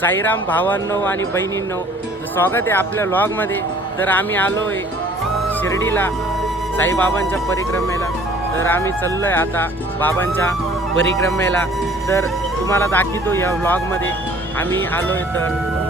साईराम भावांनो आणि बहिणींनो स्वागत आहे आपल्या लॉगमध्ये तर आम्ही आलो आहे शिर्डीला साईबाबांच्या परिक्रमेला. तर आम्ही चाललो आहे आता बाबांच्या परिक्रमेला. तर तुम्हाला दाखवतो या व्लॉगमध्ये आम्ही आलो आहे तर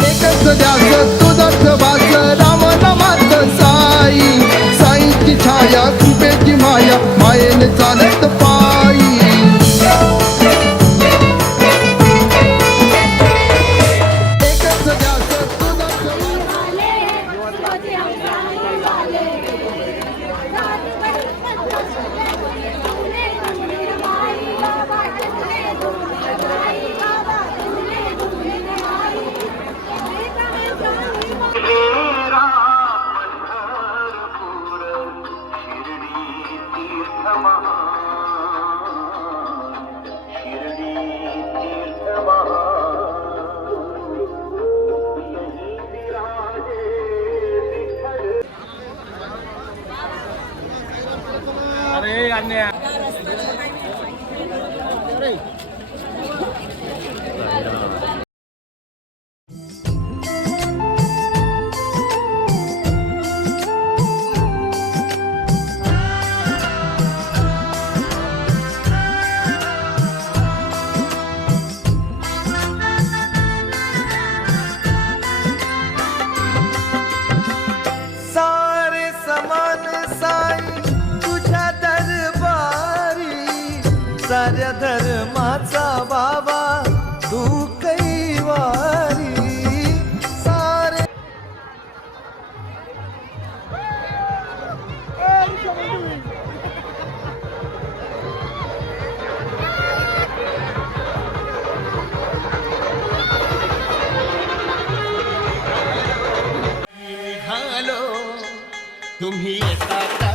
एकच ध्यास तुझाच वास it's on at the farm. เนี่ย तुम्ही येता का?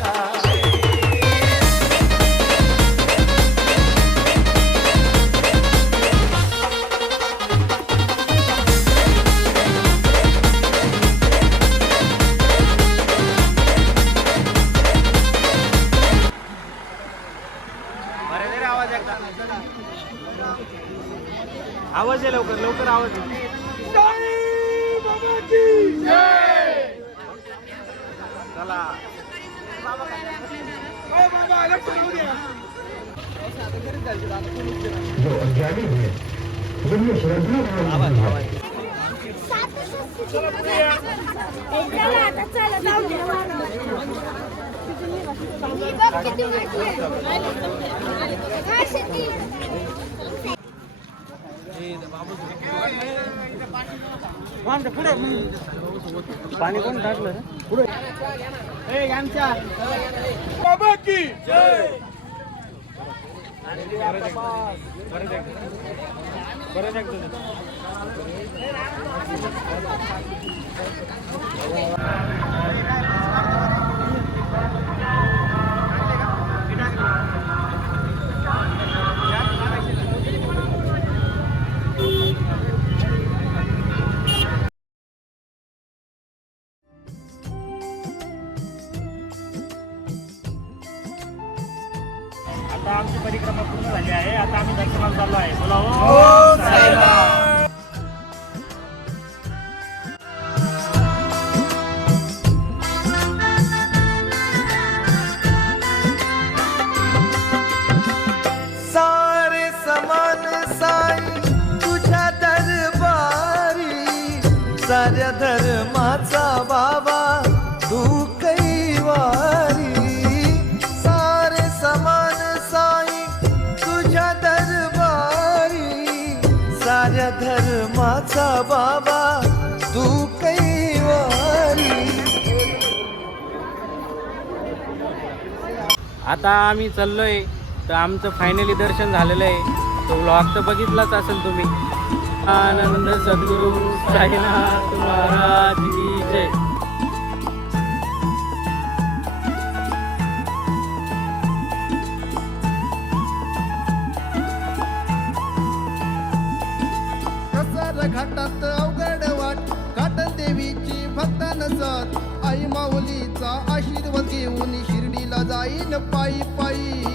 आवाज आहे लवकर लवकर आवाज आहे. चला चला आता चला जाऊ दे ही बघ किती मोठी आहे. हा, शेती. पाणी कोण टाकलं? पुढे. आमच्या आता आमची परिक्रमा पूर्ण झाली आहे. आता आम्ही दर्शनाला चाललो आहे. बोला हो. हो सारे समान साई तुझ्या दरबारी साऱ्या धर्माचा बाबा. माझा बाबा तू कैवारी आता आम्ही चाललोय तर आमचं फायनली दर्शन झालेलं आहे. तो व्लॉग तर बघितलाच असेल तुम्ही. आनंद सद्गुरू साईनाथ महाराज की जय. माऊलीचा आशीर्वाद घेऊन शिर्डीला जाईन पायी पायी.